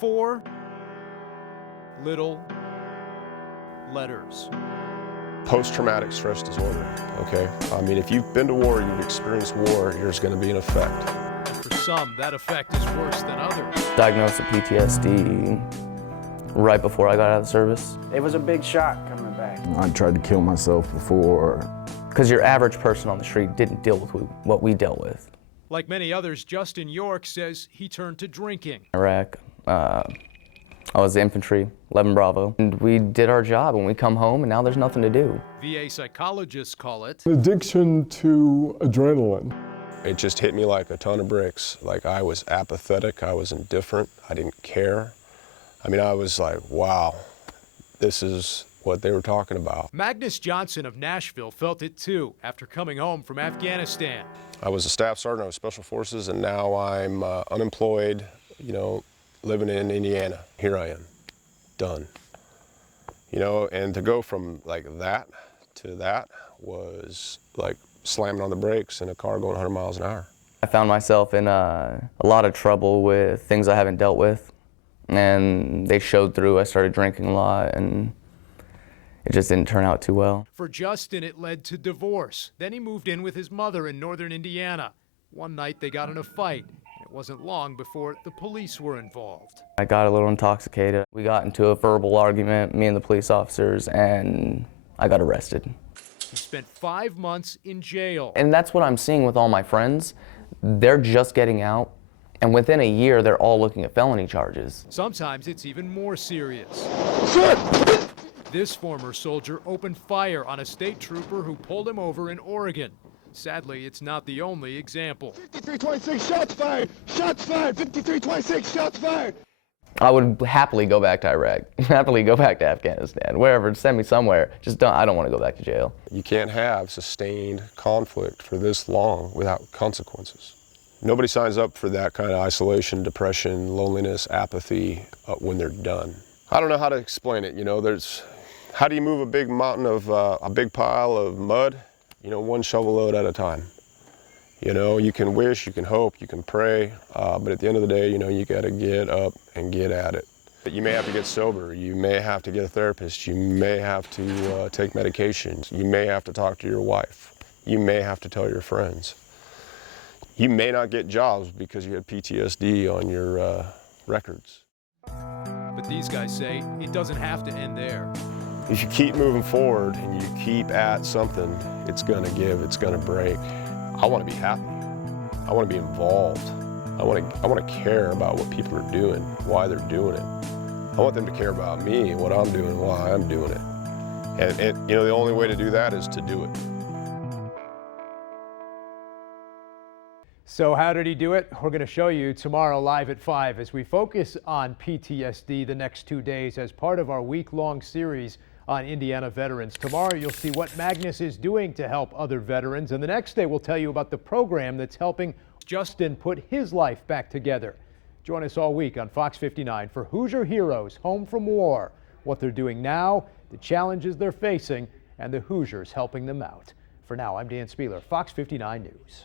4 little letters. Post-traumatic stress disorder, okay? I mean, if you've been to war, you've experienced war, there's going to be an effect. For some, that effect is worse than others. Diagnosed with PTSD right before I got out of the service. It was a big shock coming back. I tried to kill myself before. Because your average person on the street didn't deal with what we dealt with. Like many others, Justin York says he turned to drinking. Iraq, I was infantry, 11 Bravo. And we did our job and we come home and now there's nothing to do. VA psychologists call it addiction to adrenaline. It just hit me like a ton of bricks. Like, I was apathetic, I was indifferent, I didn't care. I mean, I was like, wow, this is what they were talking about. Magnus Johnson of Nashville felt it too after coming home from Afghanistan. I was a staff sergeant, I was Special Forces, and now I'm unemployed, you know, living in Indiana. Here I am, done. You know, and to go from like that to that was like slamming on the brakes in a car going 100 miles an hour. I found myself in a lot of trouble with things I haven't dealt with, and they showed through. I started drinking a lot, and it just didn't turn out too well. For Justin, it led to divorce. Then he moved in with his mother in northern Indiana. One night they got in a fight. It wasn't long before the police were involved. I got a little intoxicated. We got into a verbal argument, me and the police officers, and I got arrested. He spent 5 months in jail. And that's what I'm seeing with all my friends. They're just getting out, and within a year, they're all looking at felony charges. Sometimes it's even more serious. This former soldier opened fire on a state trooper who pulled him over in Oregon. Sadly, it's not the only example. 5326, shots fired! Shots fired! 5326, shots fired! I would happily go back to Iraq, happily go back to Afghanistan, wherever, send me somewhere. I don't want to go back to jail. You can't have sustained conflict for this long without consequences. Nobody signs up for that kind of isolation, depression, loneliness, apathy when they're done. I don't know how to explain it, you know, how do you move a big mountain of, a big pile of mud? You know, one shovel load at a time. You know, you can wish, you can hope, you can pray, but at the end of the day, you know, you gotta get up and get at it. You may have to get sober, you may have to get a therapist, you may have to take medications, you may have to talk to your wife, you may have to tell your friends. You may not get jobs because you had PTSD on your records. But these guys say it doesn't have to end there. If you keep moving forward and you keep at something, it's gonna give, it's gonna break. I wanna be happy. I wanna be involved. I wanna care about what people are doing, why they're doing it. I want them to care about me, what I'm doing, why I'm doing it. And you know, the only way to do that is to do it. So how did he do it? We're going to show you tomorrow live at 5 as we focus on PTSD the next 2 days as part of our week-long series on Indiana veterans. Tomorrow you'll see what Magnus is doing to help other veterans, and the next day we'll tell you about the program that's helping Justin put his life back together. Join us all week on Fox 59 for Hoosier Heroes Home from War, what they're doing now, the challenges they're facing, and the Hoosiers helping them out. For now, I'm Dan Spehler, Fox 59 News.